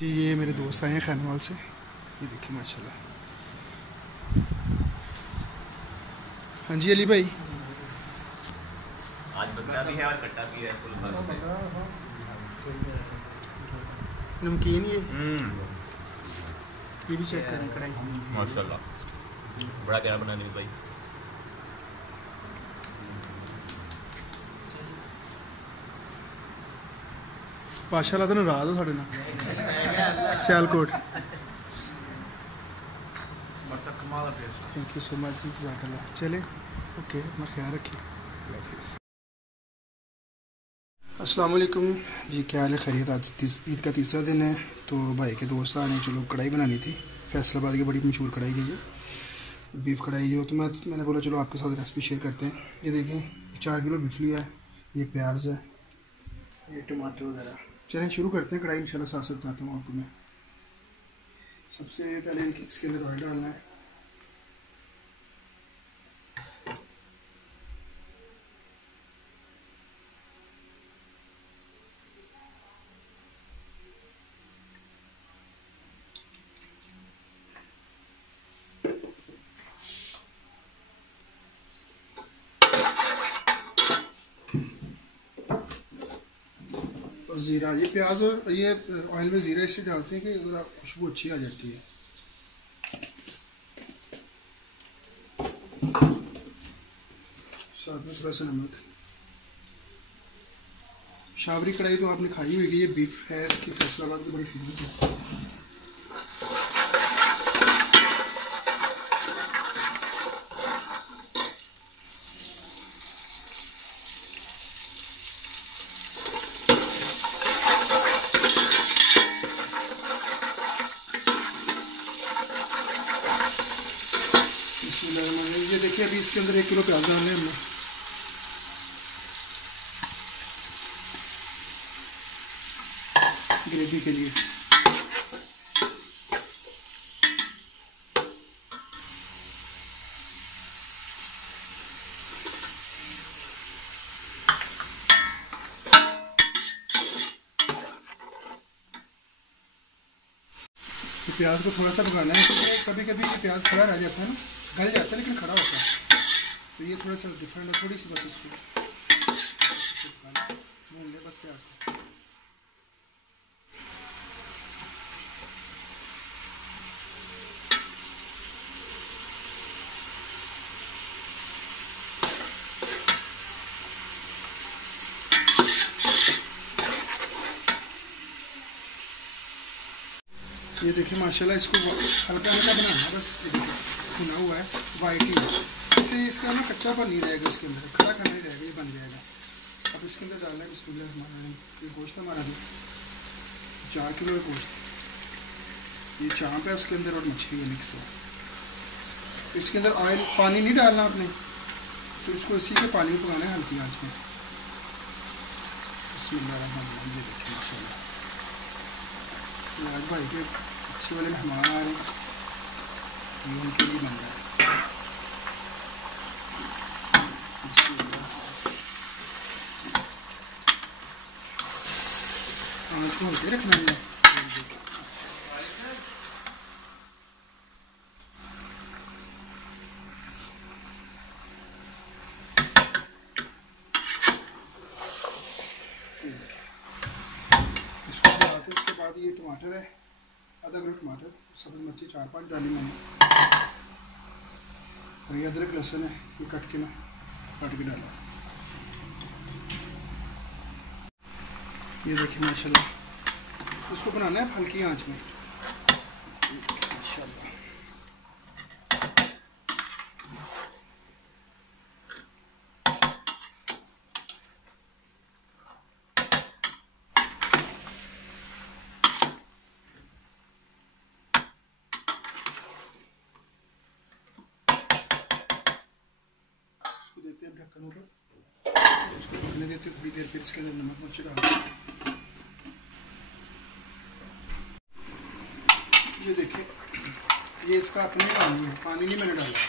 जी ये मेरे दोस्त आए हैं खानवाल से, ये देखिए माशाल्लाह। हाँ जी अली भाई, आज बकरा भी है और कट्टा भी है फुल बात से। नमकीन ये भी चेक करें कढ़ाई माशाल्लाह बड़ा प्यारा बना नहीं भाई। माशाल्लाह तो नाराज हो साढ़े नाल Sialkot. Thank you so much जी, जज़ाकल्लाह। चले ओके, अपना ख्याल रखिए। अस्सलाम वालेकुम जी, क्या हाल है? खैरियत? आज ईद का तीसरा दिन है तो भाई के दोस्त आने, चलो कढ़ाई बनानी थी। फैसलाबाद की बड़ी मशहूर कढ़ाई है ये, बीफ कढ़ाई हो। तो मैंने बोला चलो आपके साथ रेसिपी शेयर करते हैं। ये देखें 4 किलो बीफ लिया है, ये प्याज है, ये टमाटर वगैरह। चलें शुरू करते हैं। कढ़ाई इंशाल्लाह साथ साथ बताता हूँ आपको मैं। सबसे पहले इसके अंदर ऑयल डालना है। और ज़ीरा, ये प्याज और ये ऑयल में ज़ीरा इसलिए डालते हैं कि ज़रा खुशबू अच्छी आ जाती है। साथ में थोड़ा सा नमक। शावरी कढ़ाई तो आपने खाई हुई, ये बीफ है, इसकी फैसलाबाद की बड़ी फेमस है। ये देखिए अभी इसके अंदर 1 किलो प्याज डाल रहे हैं हमने। ग्रेवी के लिए तो प्याज को थोड़ा सा पकाना है, क्योंकि कभी कभी ये प्याज खड़ा रह जाता है ना, गल जाता है लेकिन खड़ा होता है, तो ये थोड़ा सा डिफरेंट है। थोड़ी सी बस इसको भून ले बस प्याज को। ये देखिए माशाल्लाह, इसको हल्का हल्का बनाना है बस। भुना हुआ है वाइट ही, इससे इसका ना कच्चापन नहीं रहेगा, उसके अंदर खड़ा खड़ा नहीं रहेगा, ये बन जाएगा। अब इसके अंदर डालना है बिस्मिल्लाह। ये गोश्त हमारा भी 4 किलो है गोश्त, ये चाँप है उसके अंदर और मछली है मिक्स है। तो इसके अंदर ऑयल पानी नहीं डालना आपने, तो इसको इसी के पानी में पकाना है हल्की आँच में। बिस्मिल्लाह। ये देखिए माशाल्लाह, आज भाई के अच्छे वाले मेहमान आ रहे हैं, ये उनके लिए बन रहा है। आँच को हल्के रखना है। इसको बनाते उसके बाद ये टमाटर है, आधा किलो टमाटर, सब्ज़ मिर्ची 4-5 डाली मैंने, और ये अदरक लहसुन है, ये काट के डाला। ये देखिए माशाल्लाह, इसको बनाना है हल्की आंच में माशाल्लाह। देते हैं ढक्कन ऊपर, इसको पकने देते हैं थोड़ी देर, फिर इसके अंदर नमक मिर्च डालते हैं। ये देखें, ये इसका अपने पानी है, पानी नहीं मैंने डाला।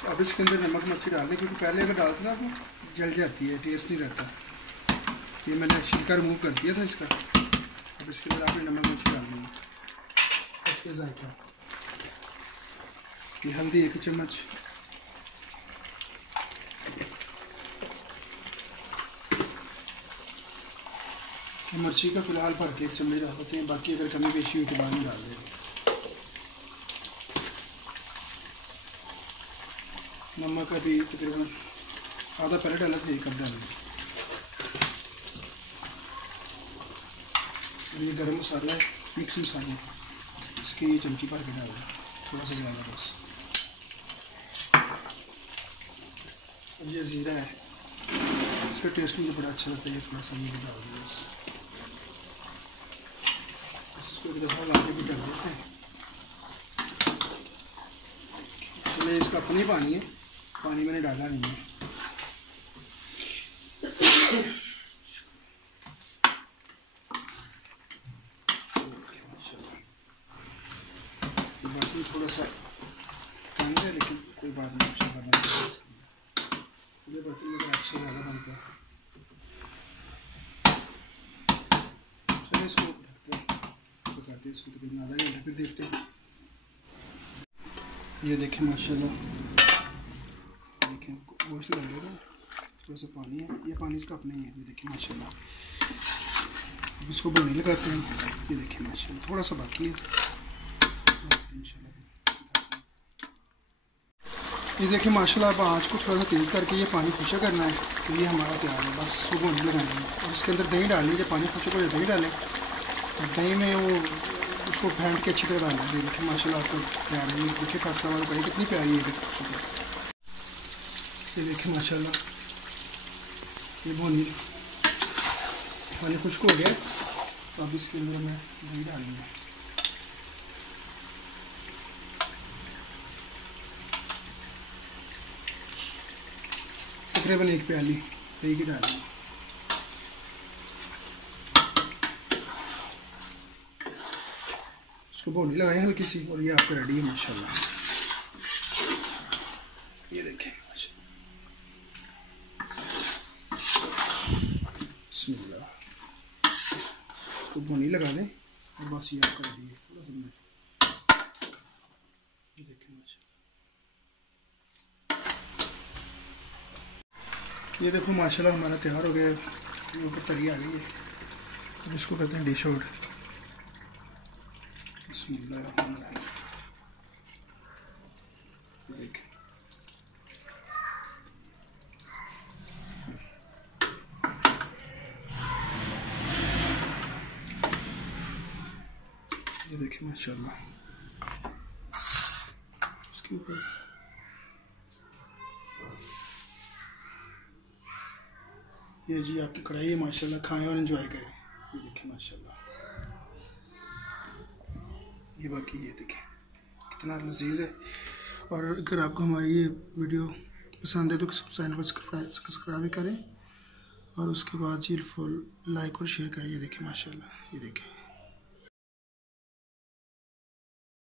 तो अब इसके अंदर नमक मिर्च डालने, क्योंकि पहले अगर डालते ना तो जल जाती है, टेस्ट नहीं रहता। ये मैंने छिलका रिमूव कर दिया था इसका, अब इसके अंदर आपने नमक मिर्च डाल देना इस पे जायका। ये हल्दी 1 चम्मच, मिर्ची का फ़िलहाल भर के 1 चम्मच डाल देते हैं, बाकी अगर कमी पेशी हुई तो बाद में डाल देंगे। नमक अभी तकरीबन आधा पहले डाला था, 1 कप डालेंगे। ये गरम मसाला है, मिक्स मसाले, इसकी ये चमची भर के डाल दें, थोड़ा सा ज़्यादा बस। और ये ज़ीरा है, इसका टेस्ट मुझे बड़ा अच्छा लगता है, ये थोड़ा सा ये भी डाल दें बस। इसको एक दफ़ा लाके भी डाल देते हैं। चलिए इसका अपनी पानी है, पानी मैंने डाला नहीं है। बर्तन थोड़ा सा तंग है लेकिन कोई बात नहीं, अच्छा बनना चाहिए। ये बर्तन में अच्छा ज़्यादा बनता है। चलिए इसको ढकते हैं, पकाते हैं इसको तकरीबन आधा घंटा, फिर देखते हैं। ये देखें माशाल्लाह, देखें गोश्त लग रहा है, थोड़ा सा पानी है, ये पानी इसका अपना ही है। ये देखें माशाल्लाह, अब इसको भुनने लगाते हैं। ये देखें माशाल्लाह थोड़ा सा बाकी है इंशाल्लाह। ये देखें माशाल्लाह, अब आँच को थोड़ा सा तेज़ करके ये पानी खुशा करना है, तो ये हमारा तैयार है। बस इसको भुनने लगाना है और इसके अंदर दही डालनी है। जब पानी खुशक हो जाए दही डालें, और दही में वो उसको फेंट के अच्छी तरह डालना है। ये देखिए माशाल्लाह आपको तैयार है। ये देखिए फैसलाबाद कढ़ाई कितनी प्यारी है। ये देखिए माशाल्लाह, ये भुनी पानी खुश्क हो गया, तो अब इसके अंदर मैं दही डालूँगा। तकरीबन 1 प्याली दही की डालूँगा। इसको भुनी लगाएं हल्की सी, और ये आपका रेडी है माशाल्लाह। ये देखें बिस्मिल्लाह, इसको भुनी लगा दें और बस ये आपका रेडी है। थोड़ा सा ये देखें माशाल्लाह, ये देखो माशाल्लाह हमारा तैयार हो गया है। ये ऊपर तरी आ गई है। अब इसको करते हैं डिश आउट। बिस्मिल्लाहिर्रहमानिर्रहीम। देखें ये देखें माशाल्लाह, इसके ऊपर ये जी आपकी कढ़ाई है माशाल्लाह। खाएं और एंजॉय करें। ये देखें माशाल्लाह, ये बाकी ये देखें कितना लजीज है। और अगर आपको हमारी ये वीडियो पसंद है तो चैनल को सब्सक्राइब भी करें, और उसके बाद जी फुल लाइक और शेयर करें। ये देखें माशाल्लाह, ये देखें।